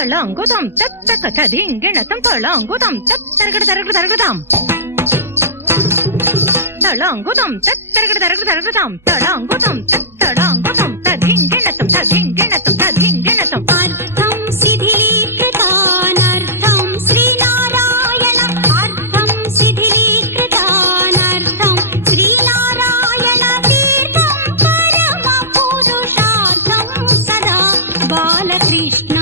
తళంగుతం తత్తక తదింగిణతం తళంగుతం తత్తరగడ తరగడ తరగదాం తళంగుతం తత్తరగడ తరగడ తరగదాం తళంగుతం తత్తళంగుతం తదింగిణతం తదింగిణతం తదింగిణతం అర్థం శిథిలీకృతానర్థం శ్రీనారాయణ అర్థం శిథిలీకృతానర్థం శ్రీనారాయణ తీర్థం పరమ పురుషార్థం సదా బాలకృష్ణ